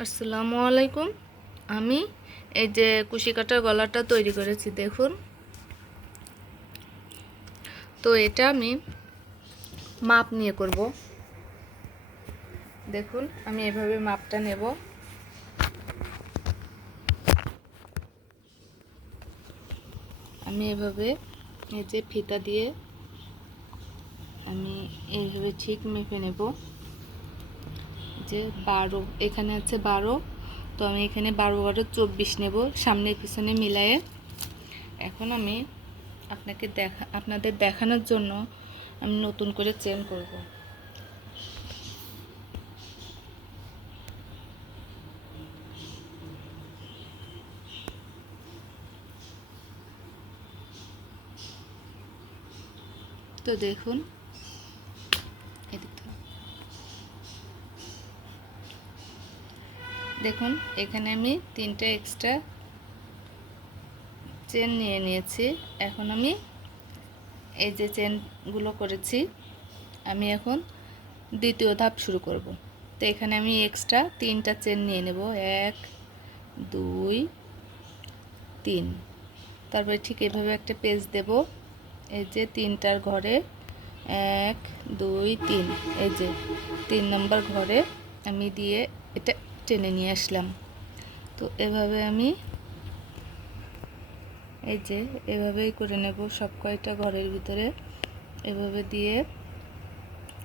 আসসালামু আলাইকুম। আমি এই যে কুশি কাটার গলাটা তৈরি করেছি, দেখুন। তো এটা আমি মাপ নিয়ে করব। দেখুন, আমি এভাবে মাপটা নেব। আমি এভাবে এই যে ফিতা দিয়ে আমি এইভাবে ঠিক মেপে নেব। যে 12, এখানে আছে 12, তো আমি এখানে 12 12 24 নেব, সামনে পিছনে মিলায়ে। এখন আমি আপনাদের দেখানোর জন্য আমি নতুন করে চেন করব। তো দেখুন, দেখুন এখানে আমি 3টা এক্সট্রা চেন নিয়ে নিয়েছি। এখন আমি এই যে চেনগুলো করেছি, আমি এখন দ্বিতীয় ধাপ শুরু করব। তো এখানে আমি এক্সট্রা 3টা চেন নিয়ে নেব, 1 2 3। তারপরে ঠিক এভাবে একটা পেজ দেব। এই যে 3টার ঘরে 1 2 3, এই যে 3 নম্বর ঘরে আমি দিয়ে এটা টেনে নিয়ে আসলাম। তো এভাবে আমি এই যে এভাবেই করে নেব সব কয়টা ঘরের ভিতরে। এভাবে দিয়ে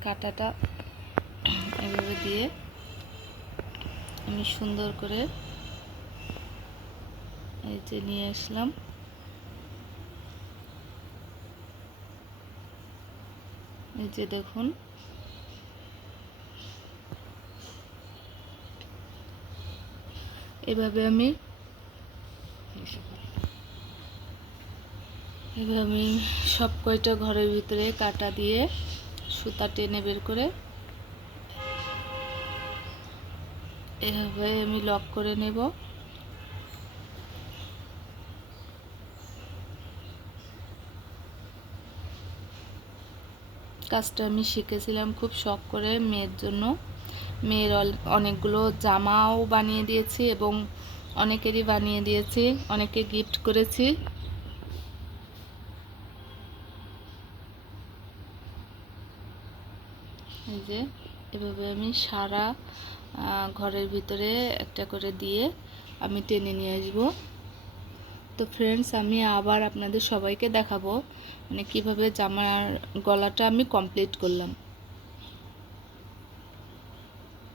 কাটাটা এভাবে দিয়ে আমি সুন্দর করে এই যে নিয়ে আসলাম। এই যে দেখুন, এভাবে আমি সব কয়টা ঘরের ভিতরে কাটা দিয়ে সুতা টেনে বের করে এভাবে আমি লক করে নেব। কাজটা আমি শিখেছিলাম খুব শখ করে মেয়ের জন্য। মেয়ের অনেকগুলো জামাও বানিয়ে দিয়েছি এবং অনেকেরই বানিয়ে দিয়েছি, অনেকে গিফট করেছি। এই যে এভাবে আমি সারা ঘরের ভিতরে একটা করে দিয়ে আমি টেনে নিয়ে আসবো। তো ফ্রেন্ডস, আমি আবার আপনাদের সবাইকে দেখাবো মানে কিভাবে জামার গলাটা আমি কমপ্লিট করলাম।